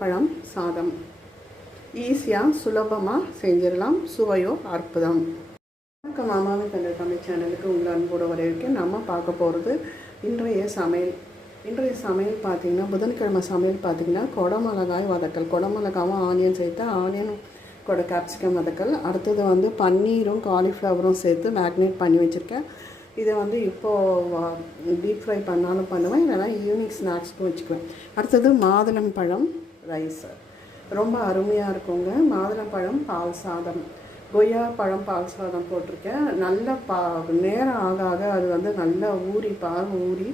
பழம் சாதம். ஈஸியாக சுலபமாக செஞ்சிடலாம். சுவையோ அற்புதம். வணக்கம் மாமாவின் தந்தை தமிழ் சேனலுக்கு உங்கள் அன்போடு வரவேற்கேன் நம்ம பார்க்க போகிறது இன்றைய சமையல். இன்றைய சமையல் பார்த்திங்கன்னா புதன்கிழமை சமையல் பார்த்தீங்கன்னா குடமிளகாய் வதக்கல். குடமிளகாவும் ஆனியன் சேர்த்து ஆனியன் கூட கேப்சிகம் வதக்கல். அடுத்தது வந்து பன்னீரும் காலிஃப்ளவரும் சேர்த்து மேக்னேட் பண்ணி வச்சுருக்கேன். இதை வந்து இப்போது டீப் ஃப்ரை பண்ணாலும் பண்ணுவேன். இல்லைனா ஈவினிங் ஸ்நாக்ஸ்க்கும் வச்சுக்குவேன். அடுத்தது மாதுளம் பழம் ரைஸ் ரொம்ப அருமையாக இருக்குங்க. மாதுளம்பழம் பால் சாதம். கொய்யா பழம் பால் சாதம் போட்டிருக்கேன். நல்ல பா நேரம் ஆக ஆக அது வந்து நல்லா ஊறி பால் ஊறி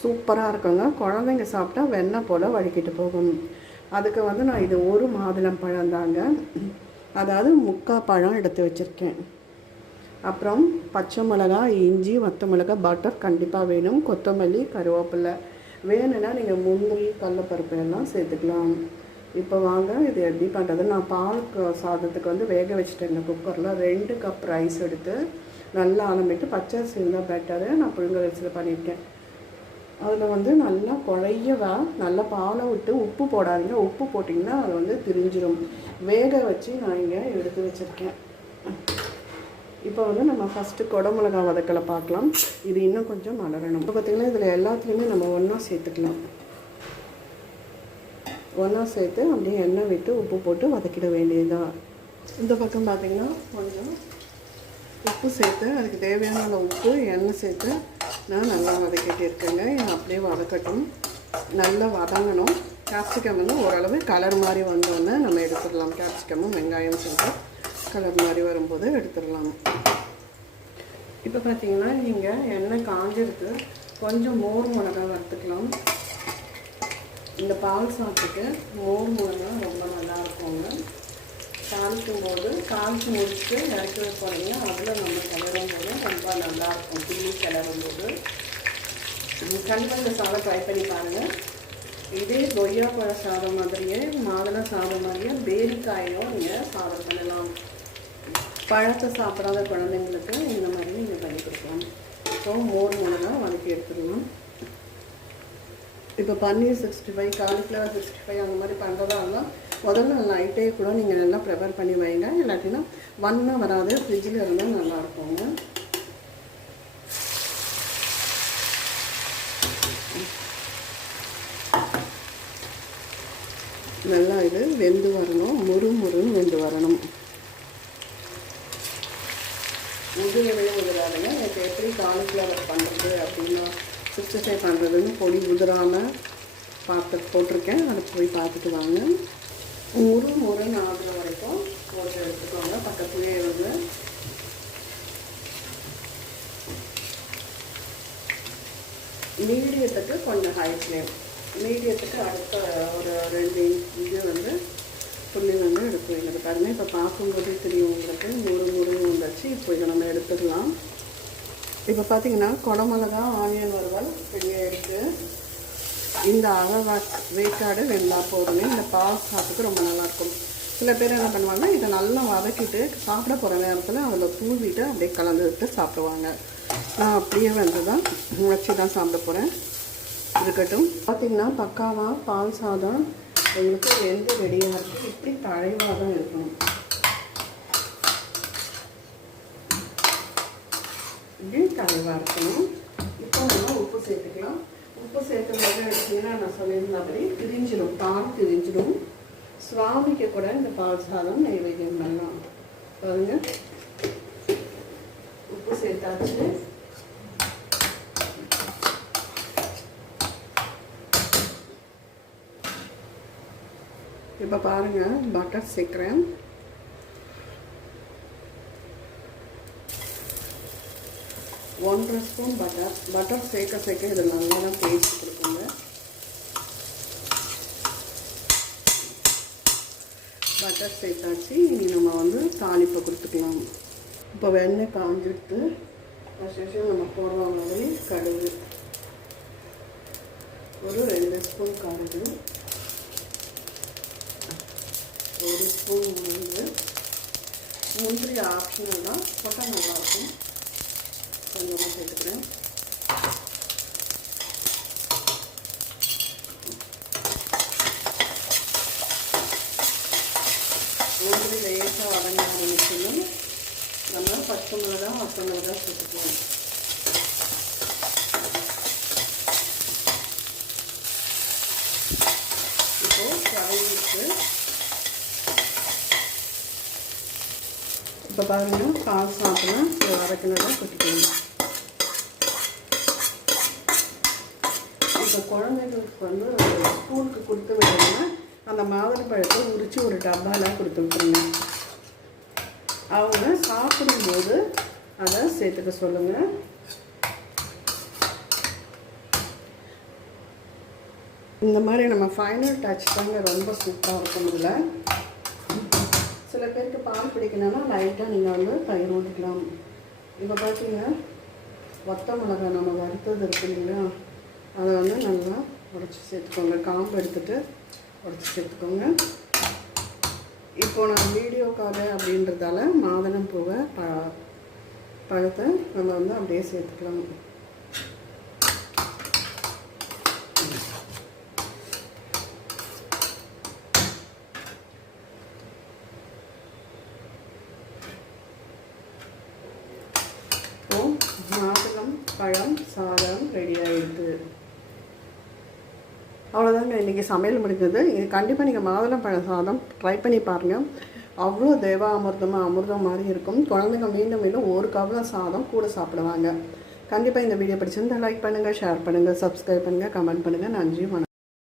சூப்பராக இருக்குங்க. குழந்தைங்க சாப்பிட்டா வெண்ணெய் போல் வழுக்கிட்டு போகும். அதுக்கு வந்து நான் இது ஒரு மாதுளம் பழம் தாங்க. அதாவது முக்கால் பழம் எடுத்து வச்சுருக்கேன். அப்புறம் பச்சை மிளகா இஞ்சி வத்த மிளகா பட்டர் கண்டிப்பாக வேணும். கொத்தமல்லி கருவேப்பிலை. வேணும்னா நீங்கள் முந்திரி கடலப்பருப்பு எல்லாம் சேர்த்துக்கலாம். இப்போ வாங்க இது எப்படி பண்ணுறது நான் பால் சாதத்துக்கு வந்து வேக வச்சுட்டேன் இந்த குக்கரில். ரெண்டு கப் ரைஸ் எடுத்து நல்லா அலம்பிட்டு பச்சரிசி இருந்தால் பெட்டரு நான் புழுங்கரிசியில் பண்ணியிருக்கேன். அதில் வந்து நல்லா குழையவா நல்லா பாலை விட்டு உப்பு போடாதீங்க. உப்பு போட்டிங்கன்னா அது வந்து திரிஞ்சிடும் வேக வச்சு நான் இங்கே எடுத்து வச்சுருக்கேன். இப்போ வந்து நம்ம ஃபஸ்ட்டு குடமிளகா வதக்கலை பார்க்கலாம். இது இன்னும் கொஞ்சம் மலரணும். இப்போ பார்த்திங்கன்னா இதில் எல்லாத்துலேயுமே நம்ம ஒன்றா சேர்த்துக்கலாம். ஒன்றா சேர்த்து அப்படியே எண்ணெய் விட்டு உப்பு போட்டு வதக்கிட வேண்டியதுதான். இந்த பக்கம் பார்த்திங்கன்னா கொஞ்சம் உப்பு சேர்த்து அதுக்கு தேவையான உப்பு எண்ணெய் சேர்த்து நான் நல்லா வதக்கிட்டு இருக்கேங்க. அப்படியே வதக்கட்டும். நல்லா வதங்கணும். கேப்சிகம் வந்து ஓரளவு கலர் மாதிரி வந்தோடனே நம்ம எடுத்துடலாம். கேப்சிகமும் வெங்காயம் சேர்த்து. கலர் மாதிரி வரும்போது எடுத்துடலாம். இப்போ பார்த்தீங்கன்னா நீங்கள் எண்ணெய் காஞ்சிருக்கு. கொஞ்சம் மோர் மிளகா வறுத்துக்கலாம். இந்த பால் சாப்பிட்டுக்கு மோர் மிளகா ரொம்ப நல்லா இருக்குங்க. தாளிக்கும் போது தாளித்து முடிச்சுட்டு இறக்கி போகிறீங்க அதில் நம்ம கிளறும் போது ரொம்ப நல்லா இருக்கும். கிள்ளி கிளறும் போது. கல்வெண்ட சாதம் ட்ரை பண்ணி பாருங்கள் இதே கொய்யா பழ சாதம் மாதிரியே மாதுளை சாதம் மாதிரியே பேரிக்காயும் நீங்கள் சாதம் பண்ணலாம். பழத்தை சாப்பிடாத குழந்தைங்களுக்கு இந்த மாதிரி நீங்கள் பண்ணி கொடுக்கலாம். ஸோ மோர் மிளகா வதக்கி எடுத்துடணும் இப்போ paneer sixty five cauliflower sixty five அந்த மாதிரி பண்ணுறதா இருந்தால் முதல்ல நைட்டே கூட நீங்கள் நல்லா ப்ரிப்பேர் பண்ணி வைங்க. இல்லாட்டினா வண்ணம் வராது ஃப்ரிட்ஜில் இருந்தால் நல்லா இருக்குங்க. நல்லா இது வெந்து வரணும். முறு முறுன்னு வெந்து வரணும். உதிரவே உதிராதுங்க எனக்கு எப்படி காலிஃப்ளவர் பண்ணுறது அப்படின்னா சிக்ஸ்டி ஃபைவ் பண்ணுறதுன்னு பொடி உதிராமல் பார்த்து போட்டிருக்கேன். அதை போய் பார்த்துட்டு வாங்க. முறு முருன்னு ஆகுற வரைக்கும் போட்டு எடுத்துக்கோங்க. பக்கத்துலேயே இருந்து. மீடியத்துக்கு கொஞ்சம் ஹை ஃப்ளேம் மீடியத்துக்கு அடுத்த ஒரு ரெண்டு இது வந்து புள்ளி வந்து எடுக்கும் எனக்கு பாருங்கள் இப்போ பார்க்கும்போதே தெரியும் உங்களுக்கு. முறு முருன்னு வந்துச்சு. இப்போ இதை நம்ம எடுத்துக்கலாம் இப்போ பார்த்தீங்கன்னா குடமிளகா ஆனியன் வறுவல் ரெடியாக இருக்குது இந்த அளவா வேக்காடு வெள்ளா போதுமே இந்த பால் சாப்பிட்டுக்கு ரொம்ப நல்லாயிருக்கும். சில பேர் என்ன பண்ணுவாங்கன்னா இதை நல்லா வதக்கிட்டு சாப்பிட போகிற நேரத்தில் அதில் தூவிட்டு அப்படியே கலந்து விட்டு சாப்பிடுவாங்க. நான் அப்படியே வந்து தான் வச்சு தான் சாப்பிட போகிறேன் இருக்கட்டும். பார்த்தீங்கன்னா பக்காவாக பால் சாதம் உங்களுக்கு வெந்து ரெடியாக இருக்குது இப்படி தழைவாக தான் இருக்கணும். இப்படி தழைவாக இருக்கணும். இப்போ நம்ம உப்பு சேர்த்துக்கலாம். உப்பு சேர்க்கும்போது எடுத்தீங்கன்னா நான் சொல்லியிருந்தபடி பிரிஞ்சிடும் பால் பிரிஞ்சிடும் சுவாமிக்கு கூட இந்த பால் சாதம் நைவேத்தியம் பண்ணலாம். பாருங்க. உப்பு சேர்த்தாச்சு. இப்போ பாருங்க பட்டர் சேர்க்குறேன். ஒன்றரை ஸ்பூன் பட்டர் பட்டர் சேர்க்க சேர்க்க இது நல்லா தான் டேஸ்ட் கொடுக்குங்க. பட்டர் சேர்த்தாச்சு. இனி நம்ம வந்து தாளிப்பை கொடுத்துக்கலாம். இப்போ வெண்ணெய் காஞ்சிடுத்து ஃபஸ்ட்டு நம்ம போடுற மாதிரி கடுகு. ஒரு ரெண்டு ஸ்பூன் கடுகு. ஒரு ஸ்பூன் உளுந்து முந்திரி ஆப்ஷனல் தான் போட்டால் நல்லாயிருக்கும் கொஞ்சமாக சேர்த்துக்கிறேன் முந்திரி லேசாக வதங்க ஆரம்பிச்சதும் நம்ம பச்சை மிளகா பச்சை மிளகா சேர்த்துக்குவோம் இப்போது கரையிட்டு இப்போ பாருங்க பால் சாப்பிட்லாம் அரைக்கினதை கொட்டிக்கணும் இப்போ குழந்தைங்களுக்கு வந்து ஸ்கூலுக்கு கொடுத்து விடுறோம்னா அந்த மாதிரி பழத்தை உரித்து ஒரு டப்பாவில் கொடுத்து விட்டுருங்க. அவங்க சாப்பிடும்போது அதை சேர்த்துக்க சொல்லுங்கள் இந்த மாதிரி நம்ம ஃபைனல் டச் தாங்க ரொம்ப சூப்பராக இருக்கும் இதில். பால் பிடிக்கணும்னா லைட்டாக நீங்கள் வந்து தயிர் ஊற்றிக்கலாம் இப்போ பார்த்தீங்கன்னா ஒத்த மிளகாய் நம்ம வறுத்தது இருக்கு இல்லைங்களா? அதை வந்து நல்லா உடச்சி சேர்த்துக்கோங்க. காம்பு எடுத்துகிட்டு உடச்சி சேர்த்துக்கோங்க. இப்போ நான் வீடியோக்காக அப்படின்றதால மாதுளம் பூவை ப பழத்தை நம்ம வந்து அப்படியே சேர்த்துக்கலாம் இப்போ மாதுளம் பழம் சாதம் ரெடி ஆயிடுது அவ்வளோதாங்க இன்றைக்கி சமையல் முடிஞ்சது. இது கண்டிப்பாக நீங்கள் மாதுளம் பழ சாதம் ட்ரை பண்ணி பாருங்கள் அவ்வளோ தேவா அமிர்தமாக அமிர்தம் மாதிரி இருக்கும். குழந்தைங்க மீண்டும் மீண்டும் ஒரு கவலம் சாதம் கூட சாப்பிடுவாங்க. கண்டிப்பாக இந்த வீடியோ பிடிச்சிருந்தால் லைக் பண்ணுங்கள் ஷேர் பண்ணுங்கள் சப்ஸ்கிரைப் பண்ணுங்கள் கமெண்ட் பண்ணுங்கள் நன்றி வணக்கம்.